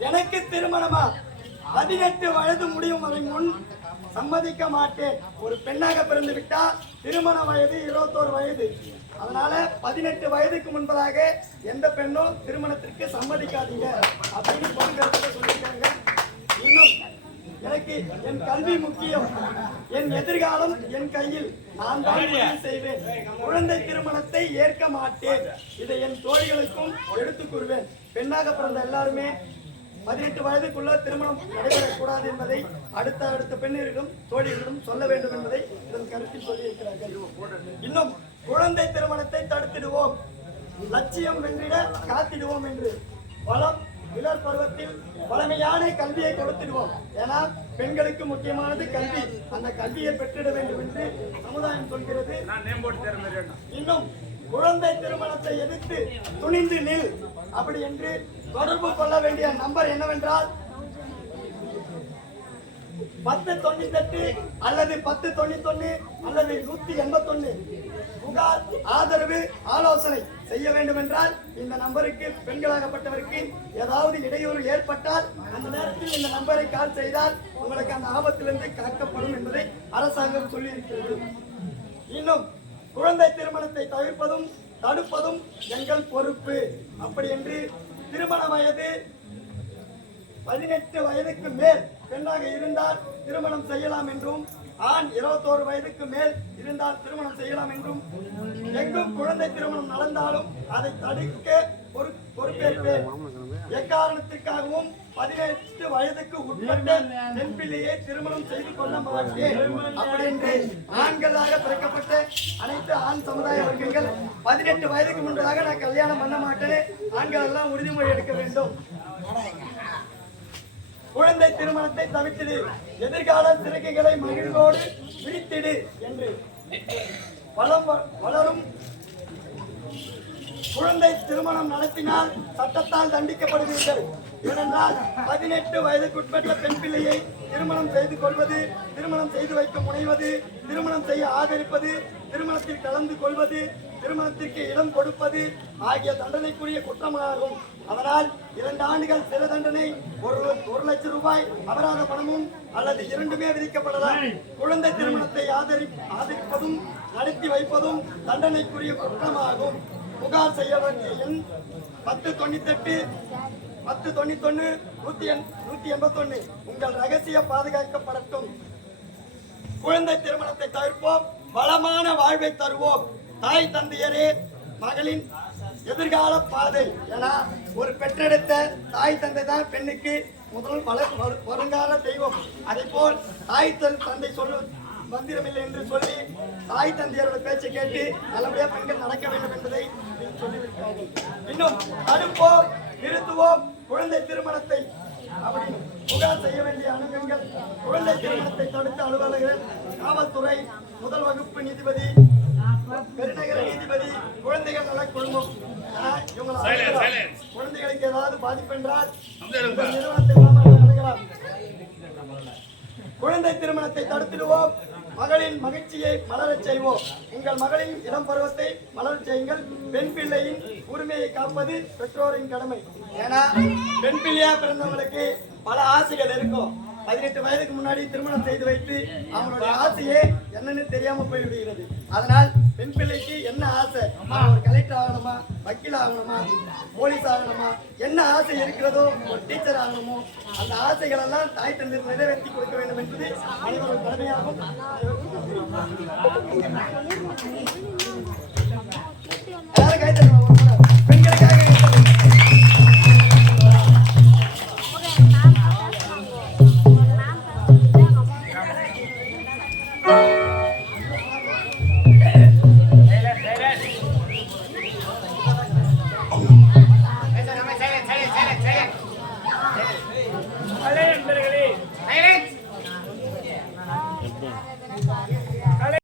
எனக்கு திருமணமா? பதினெட்டு வயது முடியும் வரை முன் சம்மதிக்க மாட்டேன். ஒரு பெண்ணாக பிறந்து விட்டால் திருமண வயது இருபத்தோரு வயது. அதனால பதினெட்டு வயதுக்கு முன்பதாக எந்த பெண்ணும் திருமணத்திற்கு சம்மதிக்காதீங்க அப்படின்னு பொருட்களை சொல்லியிருக்காங்க. இன்னும் எனக்கு என் கல்வி முக்கியம். என் எதிர்காலம் என் கையில். நான் தான் முடிவு செய்வேன். குழந்தை திருமணத்தை ஏற்க மாட்டேன். இதை என் தோழிகளுக்கும் எடுத்துக் கூறுவேன். பெண்ணாக பிறந்த எல்லாருமே பதினெட்டு வயதுக்குள்ள திருமணம் நடைபெறக்கூடாது என்பதை அடுத்த அடுத்த பெண்ணிடம் தோழிகளிடம் சொல்ல வேண்டும் என்பதை இதன் கருத்தில் சொல்லியிருக்கிறார்கள். இன்னும் குழந்தை திருமணத்தை தடுத்திடுவோம். லட்சியம் வென்றிட காத்திடுவோம் என்று. வளம் இளர் பருவத்தில் பழமையான கல்வியை கொடுத்திடுவோம். ஏன்னா பெண்களுக்கு முக்கியமானது கல்வி. அந்த கல்வியை பெற்றிட வேண்டும் என்று சமுதாயம் சொல்கிறது. இன்னும் குழந்தை திருமணத்தை எதிர்த்து துணிந்து நில். அப்படி என்று தொடர்பு கொள்ள வேண்டிய நம்பர் என்னவென்றால் பத்து தொண்ணூத்தெட்டு அல்லது பத்து தொண்ணூத்தி அல்லது நூத்தி எண்பத்தொன்னு. புகார் ஆதரவு ஆலோசனை செய்ய வேண்டும் என்றால் இந்த நம்பருக்கு பெண்களாகப்பட்டவருக்கு ஏதாவது இடையூறு ஏற்பட்டால் அந்த நேரத்தில் இந்த நம்பரை கால் செய்தால் உங்களுக்கு அந்த ஆபத்திலிருந்து காக்கப்படும் என்பதை அரசாங்கம் சொல்லியிருக்கிறது. இன்னும் குழந்தை திருமணத்தை தவிர்ப்பதும் தடுப்பதும் எங்கள் பொறுப்பு. அப்படி என்று திருமண வயது பதினெட்டு வயதுக்கு மேல் பெண்ணாக இருந்தால் திருமணம் செய்யலாம் என்றும் ஆண் இருபத்தோரு வயதுக்கு மேல் இருந்தால் திருமணம் செய்யலாம் என்றும் எங்கும் குழந்தை திருமணம் நடந்தாலும் அதை தடுக்க பொறு- பொறுப்பேற்பேன். எக்காரணத்திற்காகவும் பதினெட்டு வயதுக்கு உட்பட்ட பெண் பிள்ளையை திருமணம் செய்து கொள்ள மாட்டேன் அப்படின்னு ஆண்களாக பிறக்கப்பட்ட அனைத்து ஆண் சமுதாய வர்க்கங்கள் பதினெட்டு வயதுக்கு முன்பதாக நான் கல்யாணம் பண்ண மாட்டேன். ஆண்கள் எல்லாம் உறுதிமொழி எடுக்க வேண்டும். திருமணத்தை தவிர்த்திடு. எதிர்கால சிறகுகளை மகிழ்வோடு விழித்திடு என்று. வளம் வளரும் குழந்தை திருமணம் நடத்தினால் சட்டத்தால் தண்டிக்கப்படுவீர்கள். ஏனென்றால் பதினெட்டு வயதுக்குட்பட்ட பெண் பிள்ளையை திருமணம் செய்து கொள்வது திருமணம் செய்து வைக்க முனைவது திருமணம் செய்ய ஆதரிப்பது திருமணத்தில் கலந்து கொள்வது திருமணத்திற்கு இடம் கொடுப்பது ஆகிய தண்டனைக்குரிய குற்றமாகும். அதனால் இரண்டு ஆண்டுகள் சிறை தண்டனை ஒரு ஒரு லட்சம் ரூபாய் அபராத பணமும் அல்லது இரண்டுமே விதிக்கப்படலாம். குழந்தை திருமணத்தை ஆதரி ஆதரிப்பதும் நடத்தி வைப்பதும் தண்டனைக்குரிய குற்றமாகும். புகார் செய்ய வேண்டிய எண் பத்து தொண்ணூத்தெட்டு பத்து தொண்ணூத்தொன்னு நூத்தி எண் நூத்தி எண்பத்தொன்னு. உங்கள் ரகசிய பாதுகாக்கப்படட்டும். குழந்தை திருமணத்தை தவிர்ப்போம். வளமான வாழ்வை தருவோம். தாய் தந்தையரே மகளின் எதிர்கால பாதை. ஏன்னா ஒரு பெற்றெடுத்த தாய் தந்தை தான் பெண்ணுக்கு முதல் வள வரு- வருங்கால தெய்வம். அதே போல் தாய் தன் தந்தை சொல்லு மந்திரமில்லை என்று சொல்லி தாய் தந்தையரோட பேச்சை கேட்டு நல்லபடியாக பெண்கள் நடக்க வேண்டும் என்பதை சொல்லியிருக்கிறார்கள் இன்னும் தடுப்போம் நிறுத்துவோம். குழந்தை திருமணத்தை அப்படி புகார் செய்ய வேண்டிய அணுகங்கள் குழந்தை திருமணத்தை தடுத்த அலுவலர்கள் காவல்துறை முதல் வகுப்பு நீதிபதி பெருநகர நீதிபதி குழந்தைகள் நல குழுமம். குழந்தைகளுக்கு ஏதாவது பாதிப்பு என்றால் நிறுவனத்தை குழந்தை திருமணத்தை தடுத்திடுவோம். மகளின் மகிழ்ச்சியை மலரச் செய்வோம். உங்கள் மகளின் இளம் பருவத்தை மலரச் செய்யுங்கள். பெண் பிள்ளையின் உரிமையை காப்பது பெற்றோரின் கடமை. ஏன்னா பெண் பிள்ளையா பிறந்தவங்களுக்கு பல ஆசைகள் இருக்கும். பதினெட்டு வயதுக்கு முன்னாடி திருமணம் செய்து வைத்து அவங்களுடைய ஆசையே என்னன்னு தெரியாம போய்விடுகிறது. அதனால் பெண் பிள்ளைக்கு என்ன ஆசை? அம்மா ஒரு கலெக்டர் ஆகணுமா? வக்கீல் ஆகணுமா? போலீஸ் ஆகணுமா? என்ன ஆசை இருக்கிறதோ ஒரு டீச்சர் ஆகணுமோ? அந்த ஆசைகள் எல்லாம் தாய் தந்தை நிறைவேற்றி கொடுக்க வேண்டும் என்பது அனைவரும் கடமையாகும்.